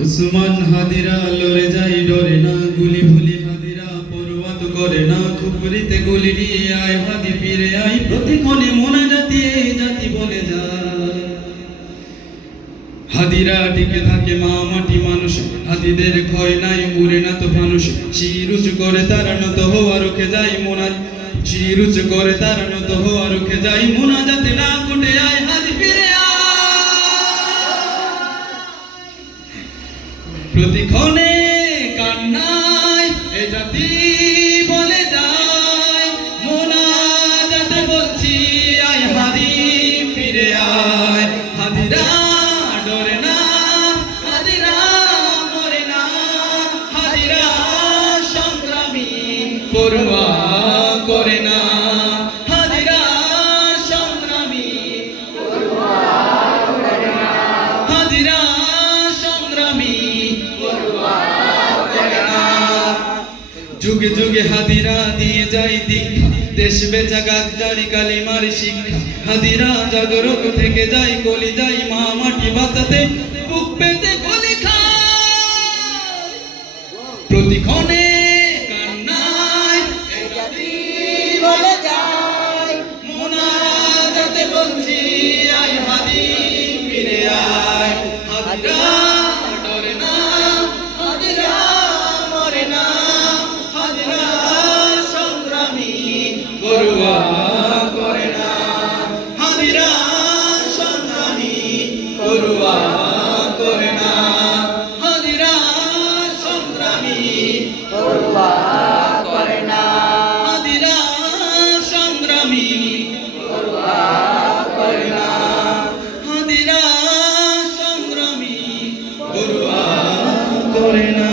উসমান হাদিরা লড়ে যায় ডরে না, গুলি ভুলি হাদিরা পরোয়া তো করে না। খুপরিতে গুলি নিয়ে আয় হাদি ফিরে আয়, প্রতিক্ষণে মোনাজাতি এই জাতি বলে যায়। হাদিরা টিকে থাকে মা মাটি মানুষ, হাদিদের ক্ষয় নাই উড়ে না তো ফানুষ। শির উঁচু করে তারা নত হওয়া রুখে যায় মোনাজ, শির উঁচু করে তারা নত হওয়া রুখে যায়। মোনাজাতে না কুটে আয় হাদি ফিরে আয়, প্রতিক্ষণে কান্নায় এ জাতি বলে যায়। মোনাজাতে বলছি আয় হাদি ফিরে আয়। হাদিরা ডরে না, হাদিরা মরে না, হাদিরা সংগ্রামী পরোয়া করে না। হাদিরা সংগ্রামী পরোয়া করে না, হাদিরা সংগ্রামী পরোয়া করে না। যুগে যুগে হাদিরা দিয়ে যায় দীক্ষা, দেশ বেচা গাদ্দারি কালিমার শিক্ষা। হাদিরা জাগরত থেকে যায় কলি যায় মা মাটি বাঁচাতে, বুক পেতে গলি খায়। প্রতিক্ষণে কান্নায় এই জাতি বলে যায়। মোনাজাতে বলছি আয় হাদি ফিরে আয়। হাদিরা ডরে না, হাদিরা মরে না, হাদিরা সংগ্রামী পরোয়া করে না। হাদিরা সংগ্রামী পরোয়া করে না, হাদিরা সংগ্রামী পরোয়া করে না, হাদিরা সংগ্রামী পরোয়া করে না, হাদিরা সংগ্রামী পরোয়া করে না।